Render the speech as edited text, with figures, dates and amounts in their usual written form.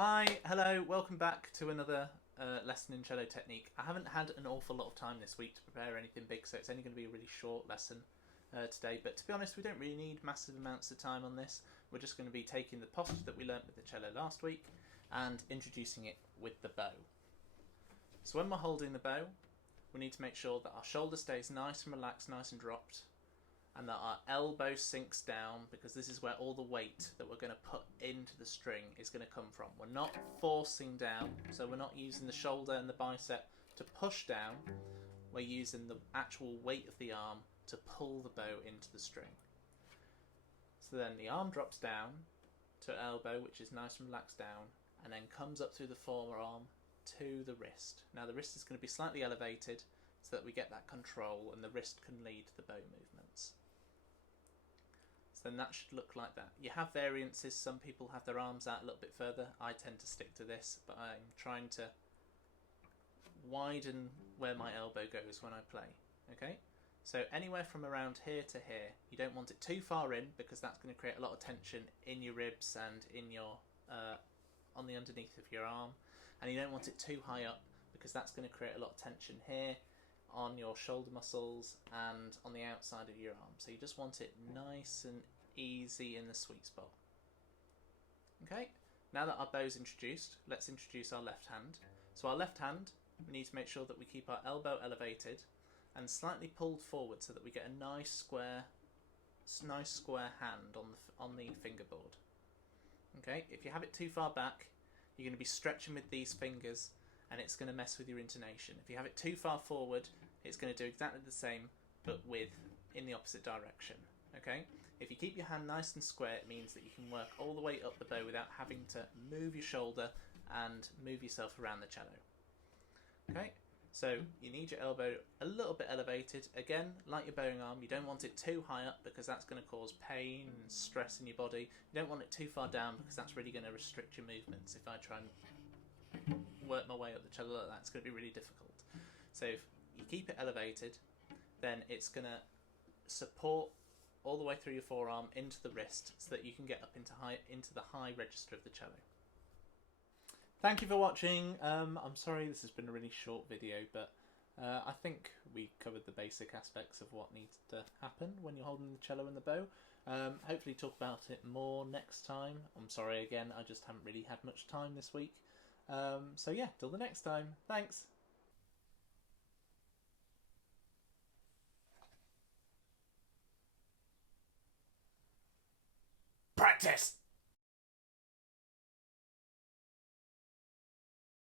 Hi, hello, welcome back to another lesson in cello technique. I haven't had an awful lot of time this week to prepare anything big, so it's only going to be a really short lesson today. But to be honest, we don't really need massive amounts of time on this. We're just going to be taking the posture that we learnt with the cello last week and introducing it with the bow. So when we're holding the bow, we need to make sure that our shoulder stays nice and relaxed, nice and dropped, and that our elbow sinks down, because this is where all the weight that we're going to put into the string is going to come from. We're not forcing down, so we're not using the shoulder and the bicep to push down. We're using the actual weight of the arm to pull the bow into the string. So then the arm drops down to elbow, which is nice and relaxed down, and then comes up through the forearm to the wrist. Now the wrist is going to be slightly elevated so that we get that control and the wrist can lead the bow movements. So then that should look like that. You have variances. Some people have their arms out a little bit further. I tend to stick to this, but I'm trying to widen where my elbow goes when I play. Okay? So anywhere from around here to here. You don't want it too far in, because that's going to create a lot of tension in your ribs and in your on the underneath of your arm. And you don't want it too high up, because that's going to create a lot of tension here on your shoulder muscles and on the outside of your arm. So you just want it nice and easy in the sweet spot. Okay, now that our bow's introduced, let's introduce our left hand. So our left hand, we need to make sure that we keep our elbow elevated and slightly pulled forward so that we get a nice square hand on the fingerboard. Okay, if you have it too far back, you're going to be stretching with these fingers and it's going to mess with your intonation. If you have it too far forward, it's going to do exactly the same, but in the opposite direction. Okay? If you keep your hand nice and square, it means that you can work all the way up the bow without having to move your shoulder and move yourself around the cello. Okay? So you need your elbow a little bit elevated. Again, like your bowing arm, you don't want it too high up because that's going to cause pain and stress in your body. You don't want it too far down because that's really going to restrict your movements. If I try and work my way up the cello like that, it's going to be really difficult. So if you keep it elevated, then it's going to support all the way through your forearm into the wrist so that you can get up into the high register of the cello. Thank you for watching. I'm sorry this has been a really short video, but I think we covered the basic aspects of what needs to happen when you're holding the cello and the bow. Hopefully talk about it more next time. I'm sorry again, I just haven't really had much time this week. So yeah, till the next time. Thanks. Practice!